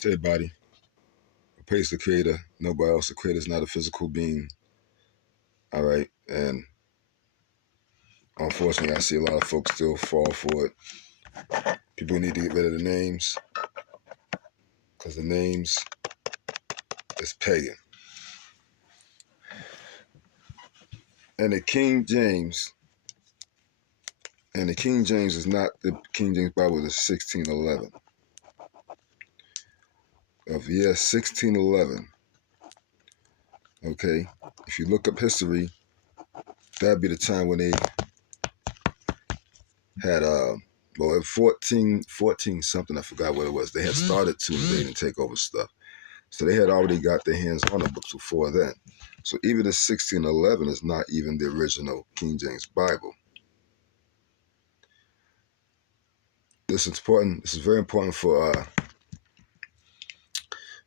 to everybody. Praise the Creator. Nobody else. The Creator is not a physical being. All right. And unfortunately, I see a lot of folks still fall for it. People need to get rid of the names because the names is pagan. And the King James is not the King James Bible, it's 1611. Of the year 1611. Okay. If you look up history, that'd be the time when they had 14 something, I forgot what it was. They had started to invade and take over stuff. So they had already got their hands on the books before then. So even the 1611 is not even the original King James Bible. This is important. This is very important for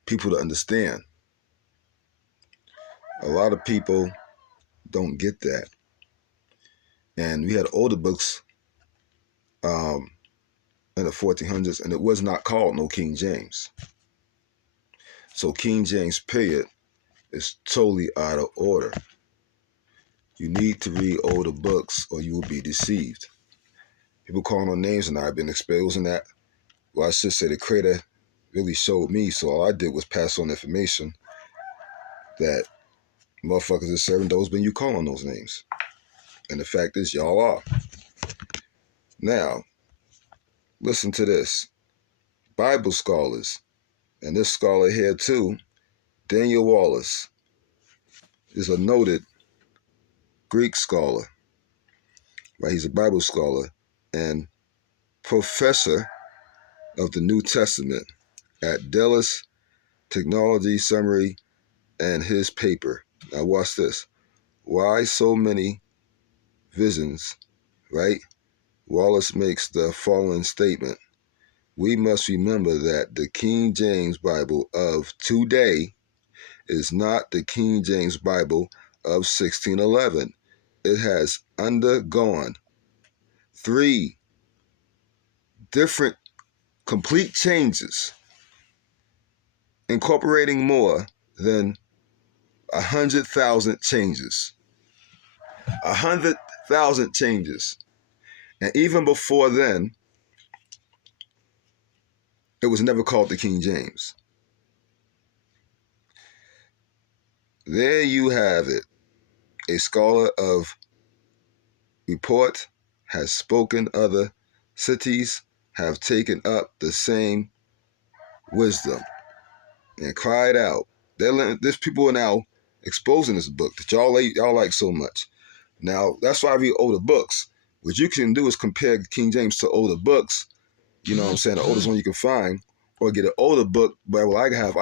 people to understand. A lot of people don't get that. And we had older books in the 1400s, and it was not called no King James. So King James period is totally out of order. You need to read older books or you will be deceived. People calling on names, and I've been exposing that. Well, I should say the Creator really showed me, so all I did was pass on information that motherfuckers are serving those when you call on those names. And the fact is, y'all are. Now, listen to this. Bible scholars, and this scholar here too, Daniel Wallace, is a noted Greek scholar. Right? He's a Bible scholar and professor of the New Testament at Dallas Technology Summary, and his paper. Now watch this. Why so many visions, right? Wallace makes the following statement. We must remember that the King James Bible of today is not the King James Bible of 1611. It has undergone 3 different complete changes, incorporating more than 100,000 changes. 100,000 changes. And even before then, it was never called the King James. There you have it. A scholar of report has spoken. Other cities have taken up the same wisdom and cried out. There's people now exposing this book that y'all like so much. Now, that's why I read older books. What you can do is compare King James to older books. You know what I'm saying? The oldest one you can find, or get an older book. But what I have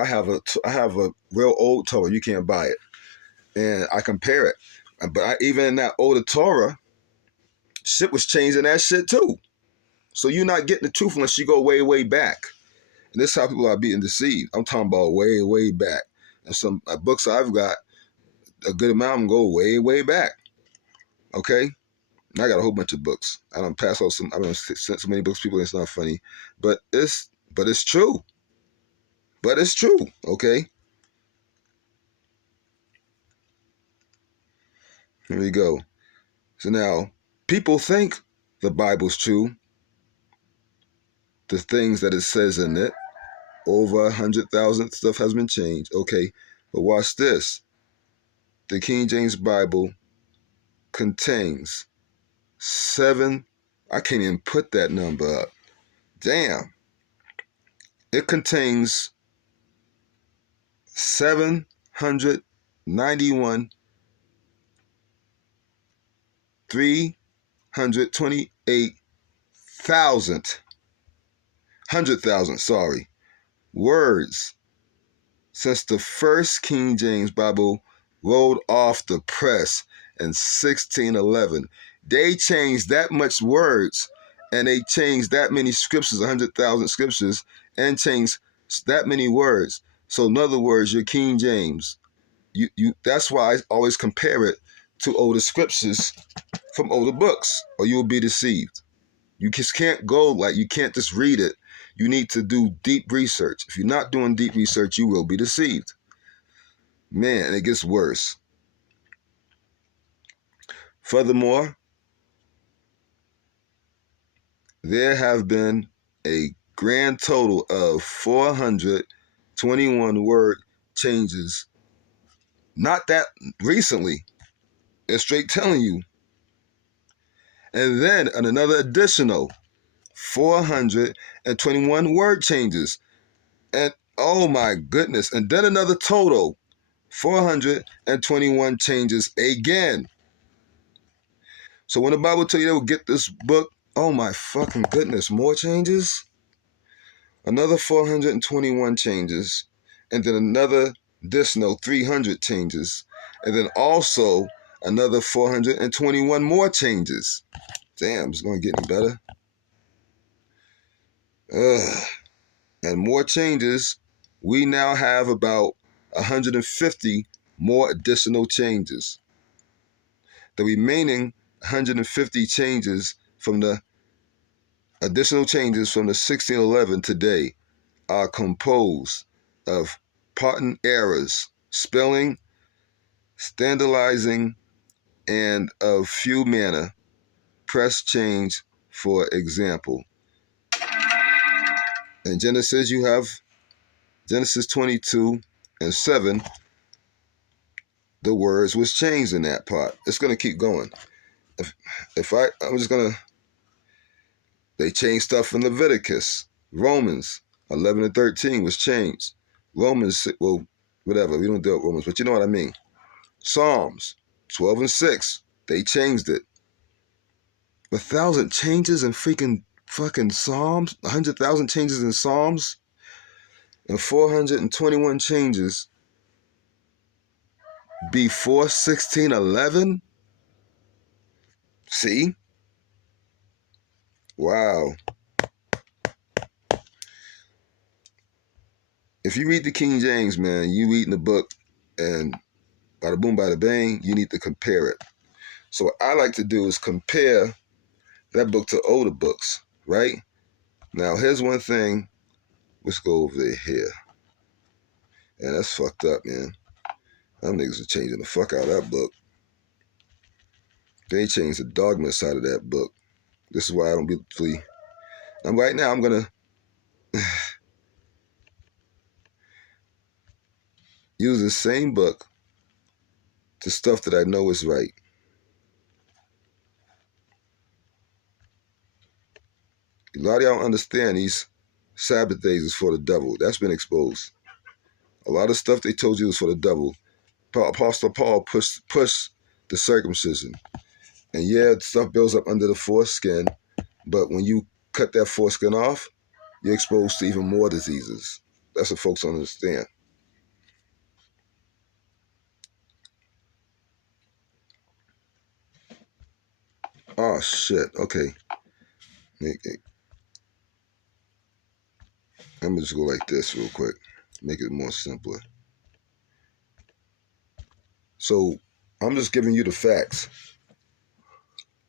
a real old Torah. You can't buy it, and I compare it. But even in that older Torah, shit was changing that shit too. So you're not getting the truth unless you go way, way back. And this is how people are being deceived. I'm talking about way, way back. And some books I've got, a good amount of them go way, way back. Okay? And I got a whole bunch of books. I don't pass out I don't send so many books to people. It's not funny, but it's true. But it's true. Okay. Here we go. So now people think the Bible's true. The things that it says in it, over 100,000 stuff has been changed. Okay, but watch this. The King James Bible contains 7. I can't even put that number up. Damn. It contains 791 328,000 100,000, sorry, words since the first King James Bible rolled off the press in 1611. They changed that much words, and they changed that many scriptures, 100,000 scriptures, and changed that many words. So in other words, your King James, you that's why I always compare it to older scriptures from older books, or you'll be deceived. You just can't go you can't just read it. You need to do deep research. If you're not doing deep research, you will be deceived. Man, it gets worse. Furthermore, there have been a grand total of 421 word changes, not that recently. It's straight telling you. And then another additional 421 word changes. And oh my goodness. And then another total 421 changes again. So when the Bible tell you they will get this book, oh my fucking goodness, more changes? Another 421 changes, and then another additional 300 changes, and then also another 421 more changes. Damn, it's going to get any better. And more changes. We now have about 150 more additional changes. The remaining 150 changes from the additional changes from the 1611 today are composed of patent errors, spelling, standardizing, and of few manner. Press change, for example. In Genesis, you have Genesis 22:7. The words was changed in that part. It's going to keep going. I'm just going to, they changed stuff in Leviticus. Romans 11:13 was changed. Romans, well, whatever, we don't deal with Romans, but you know what I mean. Psalms 12:6, they changed it. 1,000 changes in fucking Psalms, 100,000 changes in Psalms, and 421 changes before 1611? See? Wow. If you read the King James, man, you reading the book, and bada boom, bada bang, you need to compare it. So what I like to do is compare that book to older books, right? Now, here's one thing. Let's go over here. And that's fucked up, man. Them niggas are changing the fuck out of that book. They changed the dogma side of that book. This is why I don't be free. Right now, I'm going to use the same book to stuff that I know is right. A lot of y'all don't understand these Sabbath days is for the devil. That's been exposed. A lot of stuff they told you is for the devil. Apostle Paul pushed the circumcision. And yeah, stuff builds up under the foreskin, but when you cut that foreskin off, you're exposed to even more diseases. That's what folks don't understand. Oh, shit. Okay. I'm going to just go like this real quick. Make it more simpler. So I'm just giving you the facts.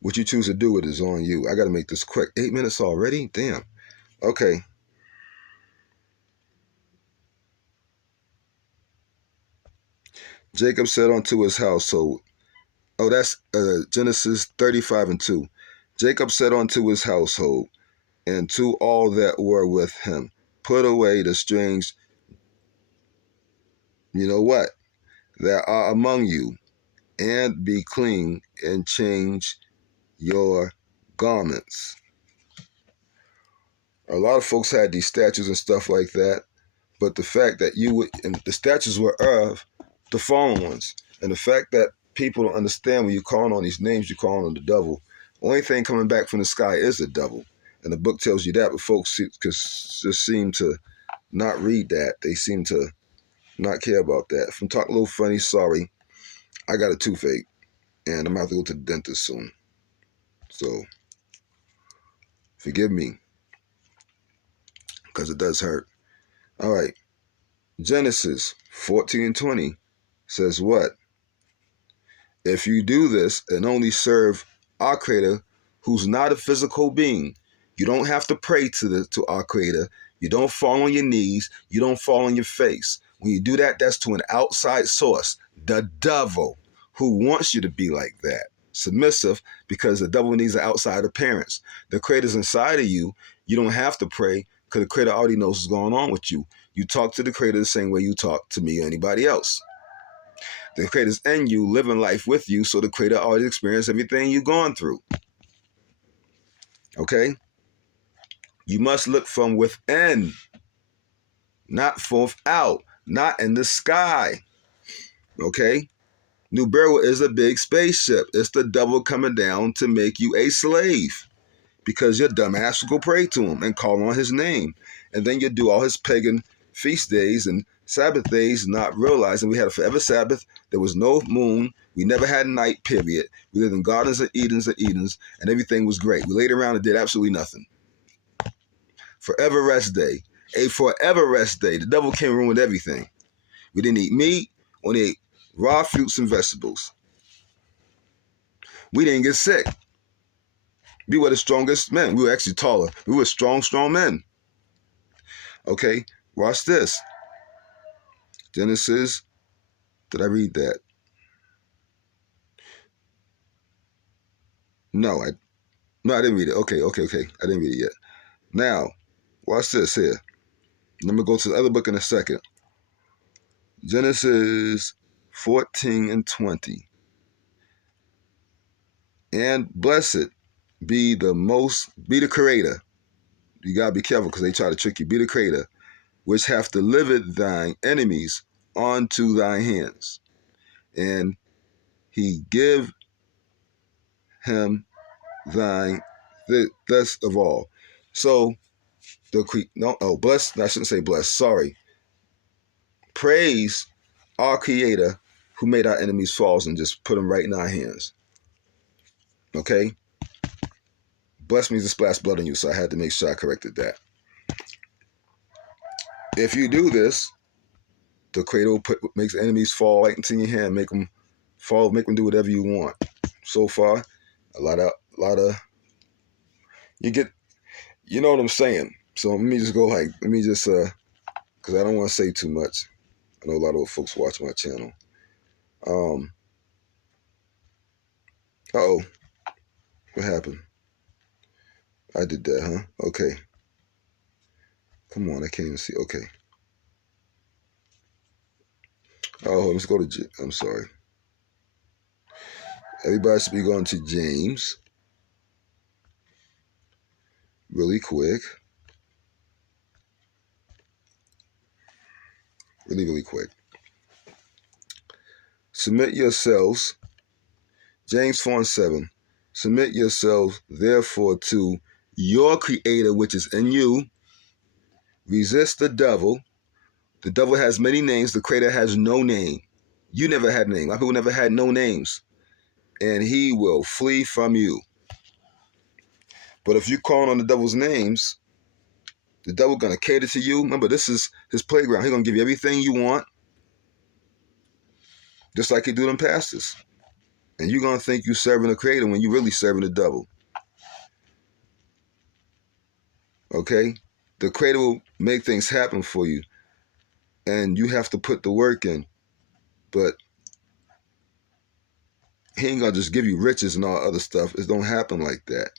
What you choose to do with it is on you. I got to make this quick. 8 minutes already? Damn. Okay. Jacob said unto his household. Oh, that's Genesis 35:2. Jacob said unto his household and to all that were with him, put away the strange, you know what, that are among you, and be clean and change your garments. A lot of folks had these statues and stuff like that, but the fact that and the statues were of the fallen ones, and the fact that people don't understand when you're calling on these names, you're calling on the devil. Only thing coming back from the sky is the devil, and the book tells you that, but folks just seem to not read that. They seem to not care about that. If I'm talking a little funny, sorry. I got a toothache, and I'm going to have to go to the dentist soon. So, forgive me, because it does hurt. All right. Genesis 14:20 says what? If you do this and only serve our Creator, who's not a physical being, You don't have to pray to our Creator. You don't fall on your knees. You don't fall on your face. When you do that, that's to an outside source, the devil, who wants you to be like that, submissive, because the devil needs an outside appearance. The Creator's inside of you. You don't have to pray because the Creator already knows what's going on with you. You talk to the Creator the same way you talk to me or anybody else. The Creator's in you, living life with you, so the Creator already experienced everything you've gone through. Okay? You must look from within, not from without, not in the sky. Okay? Nibiru is a big spaceship. It's the devil coming down to make you a slave because your dumbass will go pray to him and call on his name. And then you do all his pagan feast days and Sabbath days, not realizing we had a forever Sabbath. There was no moon. We never had night, period. We lived in gardens and Edens, and everything was great. We laid around and did absolutely nothing. Forever rest day. A forever rest day. The devil came and ruined everything. We didn't eat meat. Only ate raw fruits and vegetables. We didn't get sick. We were the strongest men. We were actually taller. We were strong men. Okay, watch this. Genesis. Did I read that? No, I didn't read it. Okay. I didn't read it yet. Now, watch this here. I'm going to go to the other book in a second. Genesis 14 and 20. And blessed be the Creator. You got to be careful because they try to trick you. Be the Creator, which hath delivered thine enemies unto thy hands. And he give him thine the best of all. So, bless, I shouldn't say bless, sorry. Praise our Creator who made our enemies falls and just put them right in our hands. Okay? Bless means to splash blood on you, so I had to make sure I corrected that. If you do this, the Creator makes enemies fall right into your hand, make them fall, make them do whatever you want. So far, a lot of, you know what I'm saying. So let me just because I don't want to say too much. I know a lot of folks watch my channel. Uh-oh. What happened? I did that, huh? Okay. Come on, I can't even see. Okay. Oh, let's go to, I'm sorry. Everybody should be going to James. Really quick. Really quick. Submit yourselves. James 4:7. Submit yourselves, therefore, to your Creator, which is in you. Resist the devil. The devil has many names. The Creator has no name. You never had a name. A lot of people never had no names. And he will flee from you. But if you call on the devil's names, the devil going to cater to you. Remember, this is his playground. He's going to give you everything you want. Just like he do them pastors. And you're going to think you're serving the Creator when you're really serving the devil. Okay? The Creator will make things happen for you. And you have to put the work in. But he ain't going to just give you riches and all other stuff. It don't happen like that.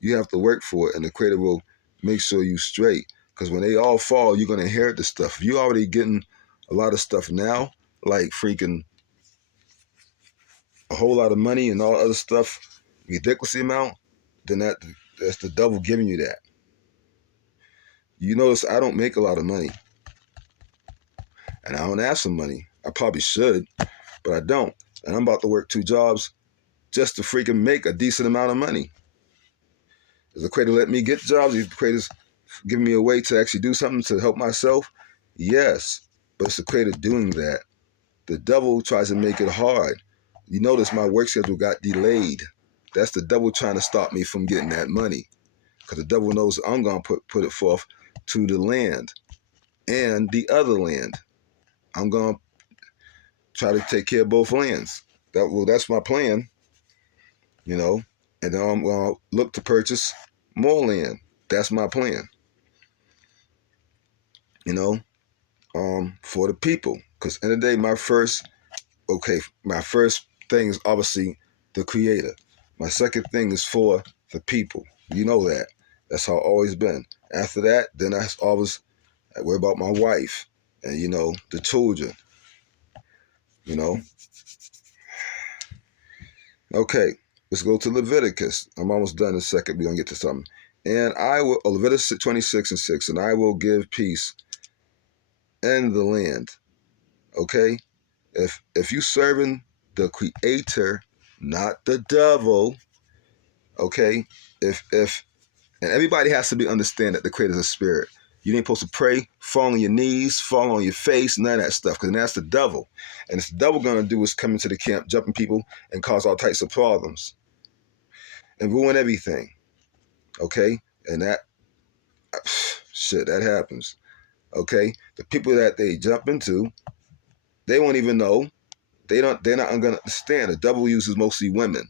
You have to work for it. And the Creator will make sure you straight. Because when they all fall, you're going to inherit the stuff. If you're already getting a lot of stuff now, like freaking a whole lot of money and all other stuff, ridiculous amount, then that's the devil giving you that. You notice I don't make a lot of money. And I don't ask for money. I probably should, but I don't. And I'm about to work 2 jobs just to freaking make a decent amount of money. Does the Creator let me get jobs? Is the Creator's giving me a way to actually do something to help myself? Yes, but it's the Creator doing that. The devil tries to make it hard. You notice my work schedule got delayed. That's the devil trying to stop me from getting that money. Because the devil knows I'm going to put it forth to the land and the other land. I'm going to try to take care of both lands. That's my plan, you know. And then I'm going to look to purchase more land. That's my plan. You know, for the people. Because in the day, my first thing is obviously the creator. My second thing is for the people. You know that. That's how I've always been. After that, then I worry about my wife and, the children, you know. Okay, let's go to Leviticus. I'm almost done in a second. We're going to get to something. And I will, Leviticus 26:6, and I will give peace in the land. Okay? If you serving the creator, not the devil, okay? If and everybody has to be understand that the creator is a spirit. You ain't supposed to pray, fall on your knees, fall on your face, none of that stuff, because that's the devil. And it's the devil gonna do is come into the camp, jumping people, and cause all types of problems and ruin everything. Okay? And that shit, that happens. Okay? The people that they jump into, they won't even know. They're not gonna understand. The devil uses mostly women.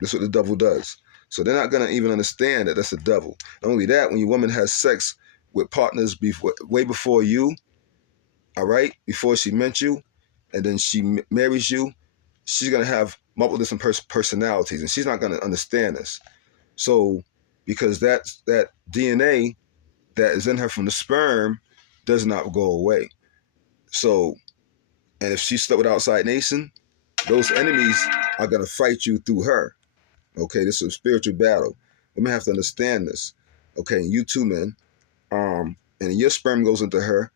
That's what the devil does. So they're not going to even understand that that's the devil. Not only that, when your woman has sex with partners way before you, all right, before she met you, and then she marries you, she's going to have multiple different personalities, and she's not going to understand this. So because that DNA that is in her from the sperm does not go away. So, and if she slept with outside nation, those enemies are going to fight you through her. Okay, this is a spiritual battle. Women have to understand this. Okay, and you too, men. And your sperm goes into her.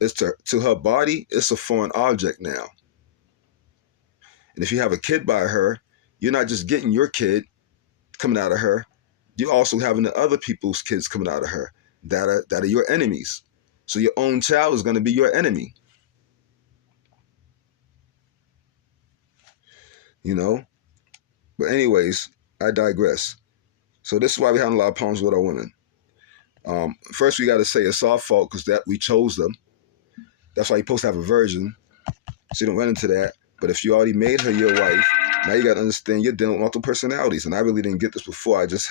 It's to her body, it's a foreign object now. And if you have a kid by her, you're not just getting your kid coming out of her. You're also having the other people's kids coming out of her that are your enemies. So your own child is going to be your enemy. You know? But anyways, I digress. So this is why we have a lot of problems with our women. First, we got to say it's our fault because that we chose them. That's why you're supposed to have a virgin, so you don't run into that. But if you already made her your wife, now you got to understand you're dealing with multiple personalities. And I really didn't get this before. It's just,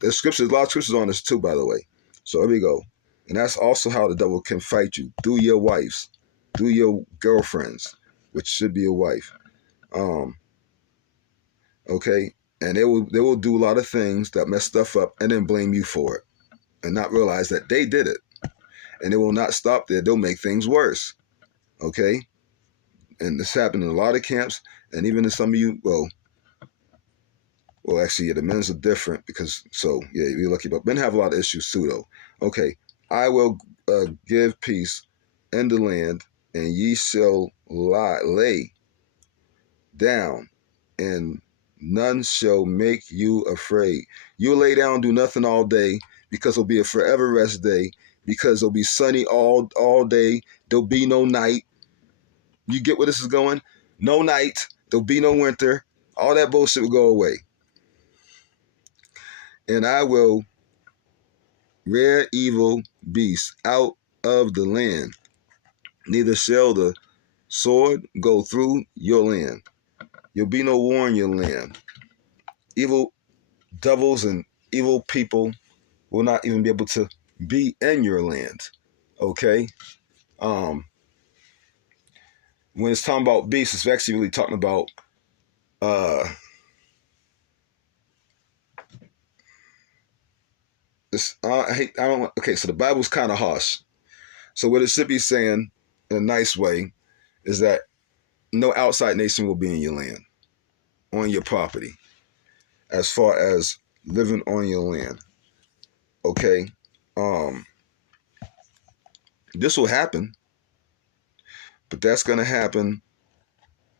there's scriptures, a lot of scriptures on this too, by the way. So here we go. And that's also how the devil can fight you, through your wives, through your girlfriends, which should be your wife. Okay? And they will do a lot of things that mess stuff up and then blame you for it and not realize that they did it. And they will not stop there. They'll make things worse. Okay? And this happened in a lot of camps, and even in some of you, actually, yeah, the men's are different because, you're lucky, but men have a lot of issues too, though. Okay, I will give peace in the land, and ye shall lay down, and none shall make you afraid. You'll lay down, do nothing all day, because it'll be a forever rest day, because it'll be sunny all day. There'll be no night. You get where this is going? No night. There'll be no winter. All that bullshit will go away. And I will rear evil beasts out of the land. Neither shall the sword go through your land. There'll be no war in your land. Evil devils and evil people will not even be able to be in your land. Okay? When it's talking about beasts, it's actually really talking about okay, so the Bible's kind of harsh. So what it should be saying in a nice way is that no outside nation will be in your land, on your property, as far as living on your land. Okay? This will happen, but that's going to happen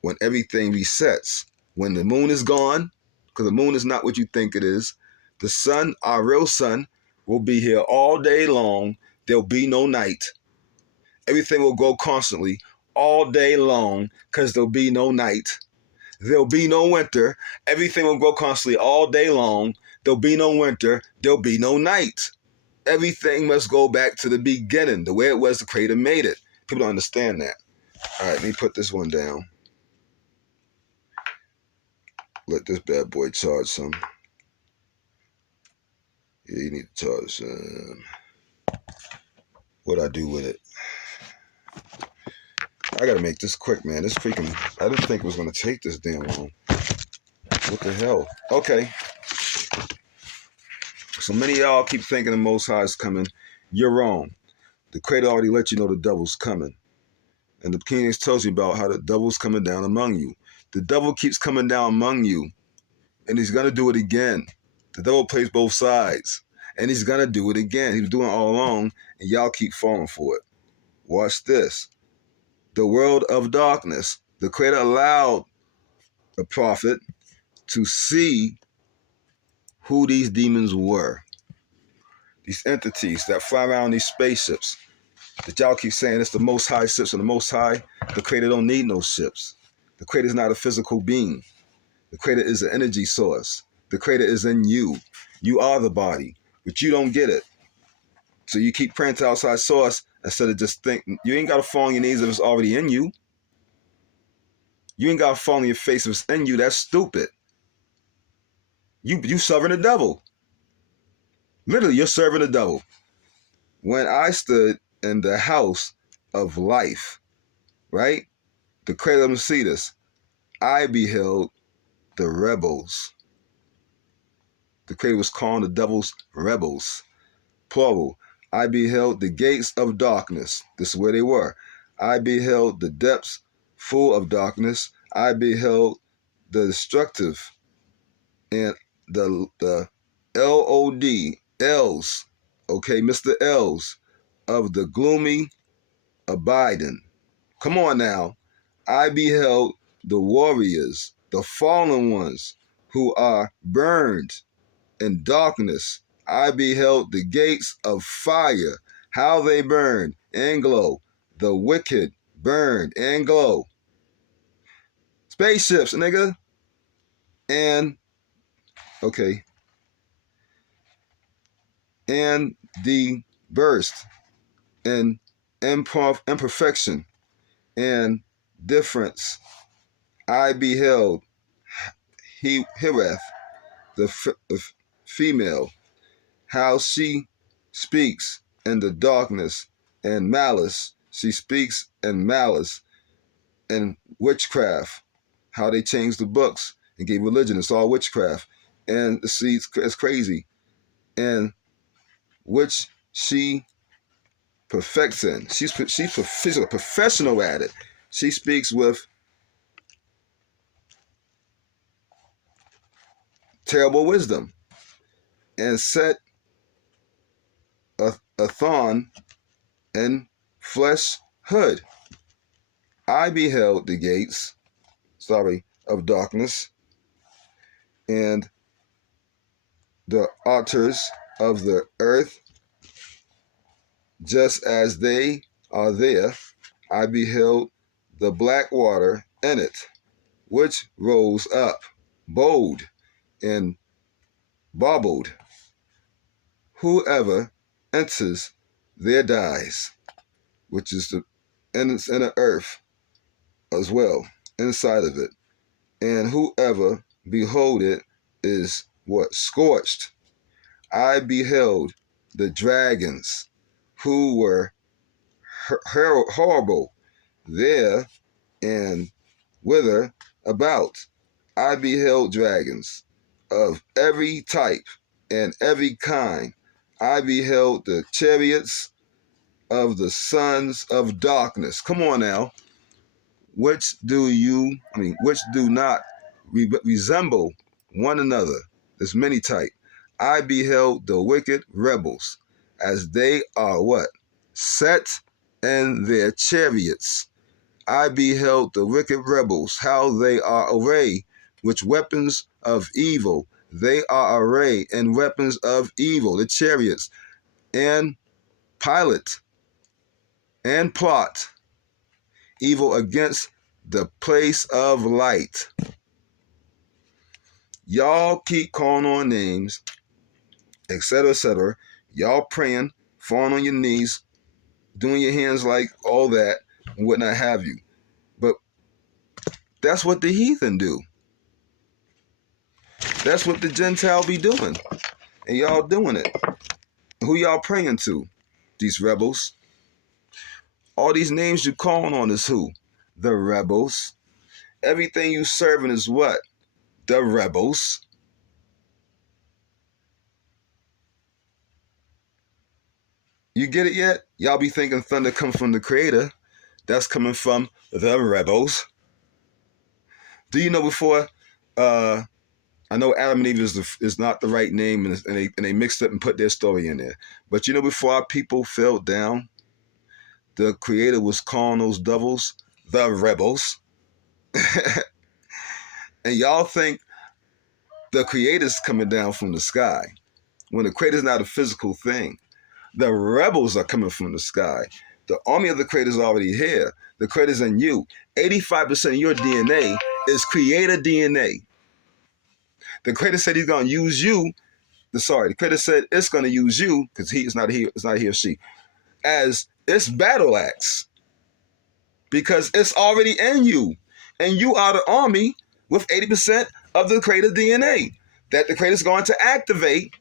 when everything resets. When the moon is gone, because the moon is not what you think it is. The sun, our real sun, will be here all day long. There'll be no night. Everything will go constantly all day long because there'll be no night. There'll be no winter. Everything will go constantly all day long. There'll be no winter. There'll be no night. Everything must go back to the beginning, the way it was the Creator made it. People don't understand that. All right, let me put this one down. Let this bad boy charge some. Yeah, you need to charge. What I do with it? I gotta make this quick, man. This freaking, I didn't think it was gonna take this damn long. What the hell? Okay. So many of y'all keep thinking the Most High is coming. You're wrong. The Creator already let you know the devil's coming. And the King James tells you about how the devil's coming down among you. The devil keeps coming down among you, and he's gonna do it again. The devil plays both sides, and he's gonna do it again. He was doing it all along, and y'all keep falling for it. Watch this. The world of darkness. The Creator allowed the prophet to see who these demons were. These entities that fly around these spaceships. That y'all keep saying it's the Most High ships, and the Most High, the Creator don't need no ships. The Creator is not a physical being. The Creator is an energy source. The Creator is in you. You are the body, but you don't get it. So you keep praying to outside source instead of just thinking. You ain't got to fall on your knees if it's already in you. You ain't got to fall on your face if it's in you. That's stupid. You serving the devil. Literally, you're serving the devil. When I stood in the house of life, right? The Creator, let me see this. I beheld the rebels. The Creator was calling the devils rebels. Plural. I beheld the gates of darkness. This is where they were. I beheld the depths full of darkness. I beheld the destructive and the LOD, L's, okay, Mr. L's of the gloomy abiding. Come on now. I beheld the warriors, the fallen ones who are burned in darkness. I beheld the gates of fire, how they burn and glow. The wicked burn and glow. Spaceships, nigga. And, okay. And the burst and imperfection and difference. I beheld Hireth, the female, how she speaks in the darkness and malice. She speaks in malice and witchcraft. How they changed the books and gave religion. It's all witchcraft. And see, it's crazy. And which she perfects in. She's a professional at it. She speaks with terrible wisdom and set a thorn in flesh hood. I beheld the gates, of darkness and the altars of the earth, just as they are there. I beheld the black water in it, which rose up, bold and bubbled. Whoever enters there dies, which is the inner earth as well, inside of it. And whoever behold it is what? Scorched. I beheld the dragons who were horrible there and whither about. I beheld dragons of every type and every kind. I beheld the chariots of the sons of darkness. Come on now. Which do not resemble one another. There's many type. I beheld the wicked rebels, as they are what? Set in their chariots. I beheld the wicked rebels, how they are arrayed with weapons of evil. They are arrayed in weapons of evil, the chariots, and pilot and plot evil against the place of light. Y'all keep calling on names, etc., etc. Y'all praying, falling on your knees, doing your hands like all that, and what not have you. But that's what the heathen do. That's what the Gentile be doing. And y'all doing it. Who y'all praying to? These rebels. All these names you calling on is who? The rebels. Everything you serving is what? The rebels. You get it yet? Y'all be thinking thunder comes from the creator. That's coming from the rebels. Do you know before? I know Adam and Eve is not the right name, and they mixed up and put their story in there. But you know, before our people fell down, the creator was calling those devils the rebels. And y'all think the creator's coming down from the sky when the creator's not a physical thing. The rebels are coming from the sky. The army of the creator's already here. The creator's in you. 85% of your DNA is creator DNA. The creator said he's going to use you. The creator said it's going to use you, because it's not he or she, as its battle axe, because it's already in you. And you are the army with 80% of the creator DNA that the creator's going to activate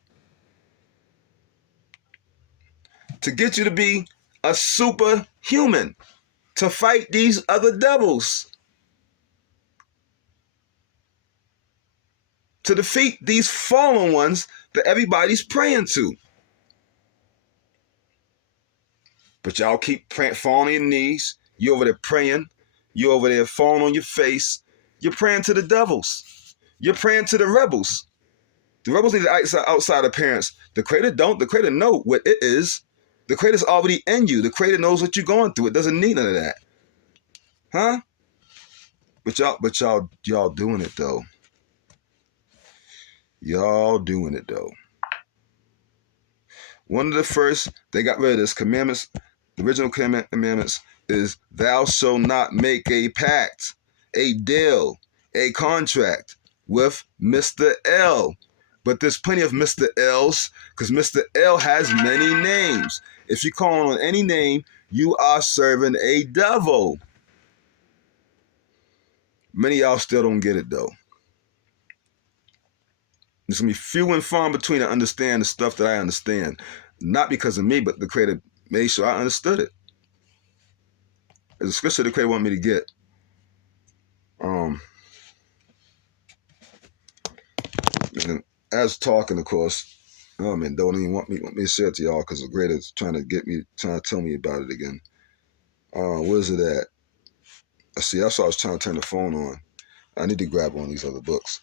to get you to be a superhuman, to fight these other devils, to defeat these fallen ones that everybody's praying to. But y'all keep falling on your knees. You over there praying. You over there falling on your face. You're praying to the devils. You're praying to the rebels. The rebels need the outside appearance. The creator don't. The creator know what it is. The creator's already in you. The creator knows what you're going through. It doesn't need none of that. Huh? But y'all doing it though. Y'all doing it though. One of the first, they got rid of this commandments. The original commandments is thou shalt not make a pact, a deal, a contract with Mr. L. But there's plenty of Mr. L's, because Mr. L has many names. If you call on any name, you are serving a devil. Many of y'all still don't get it though. There's going to be few and far between to understand the stuff that I understand. Not because of me, but the creator made sure I understood it. There's a scripture the creator wanted me to get. And as talking, of course, don't even want me to share it to y'all, because the creator's trying to tell me about it again. Where's it at? See, that's why I was trying to turn the phone on. I need to grab one of these other books.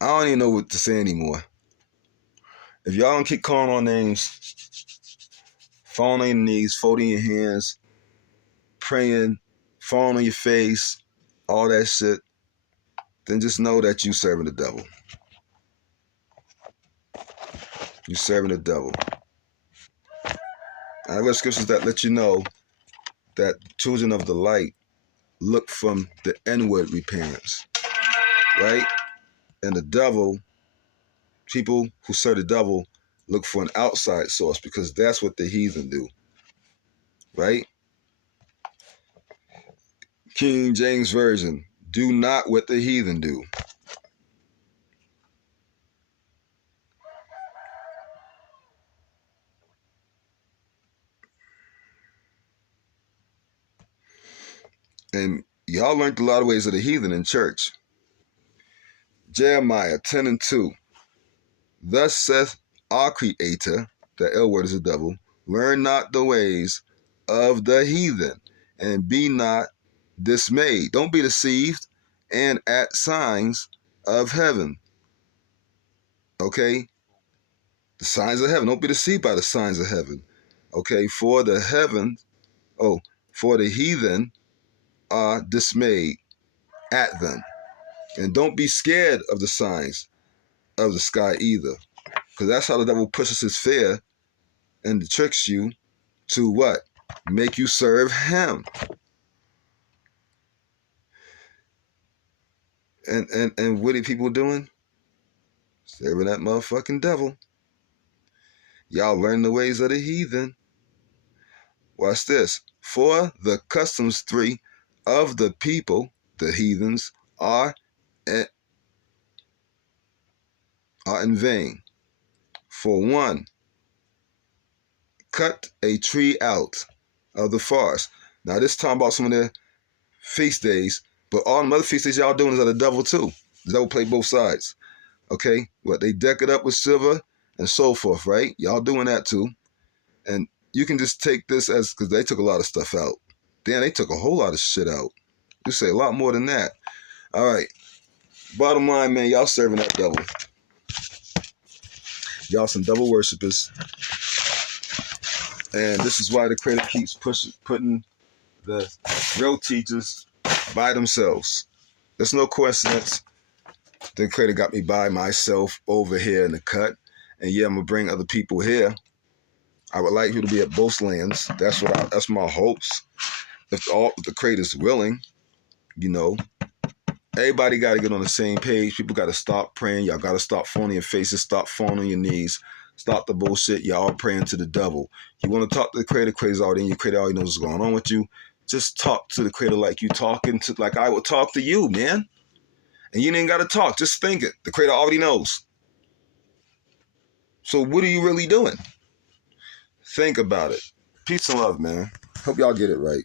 I don't even know what to say anymore. If y'all don't keep calling on names, falling on your knees, folding your hands, praying, falling on your face, all that shit, then just know that you serving the devil. You serving the devil. I read scriptures that let you know that children of the light look from the inward repentance, right? And the devil, people who serve the devil, look for an outside source, because that's what the heathen do, right? King James Version, do not what the heathen do. And y'all learned a lot of ways of the heathen in church. Jeremiah 10:2. Thus saith our creator, the L word is the devil, learn not the ways of the heathen, and be not dismayed. Don't be deceived, and at signs of heaven. Okay? The signs of heaven. Don't be deceived by the signs of heaven. Okay? For the heathen are dismayed at them. And don't be scared of the signs of the sky either. Because that's how the devil pushes his fear and tricks you to what? Make you serve him. And what are people doing? Serving that motherfucking devil. Y'all learn the ways of the heathen. Watch this. For the customs 3 of the people, the heathens, are in vain. For one, cut a tree out of the forest. Now this time about some of their feast days, but all them other feast days y'all doing is of the devil too. The devil play both sides. Okay? What they deck it up with silver and so forth, right? Y'all doing that too. And you can just take this as, because they took a lot of stuff out. Damn, they took a whole lot of shit out. You say a lot more than that. All right. Bottom line, man, y'all serving that devil. Y'all some devil worshippers. And this is why the Creator keeps putting the real teachers by themselves. There's no coincidence. The Creator got me by myself over here in the cut. And yeah, I'm going to bring other people here. I would like you to be at both lands. That's my hopes. If the Creator's willing, you know. Everybody got to get on the same page. People got to stop praying. Y'all got to stop falling on your faces. Stop falling on your knees. Stop the bullshit. Y'all praying to the devil. You want to talk to the Creator? Creator's already in. Your Creator already knows what's going on with you. Just talk to the Creator like like I would talk to you, man. And you ain't got to talk. Just think it. The Creator already knows. So what are you really doing? Think about it. Peace and love, man. Hope y'all get it right.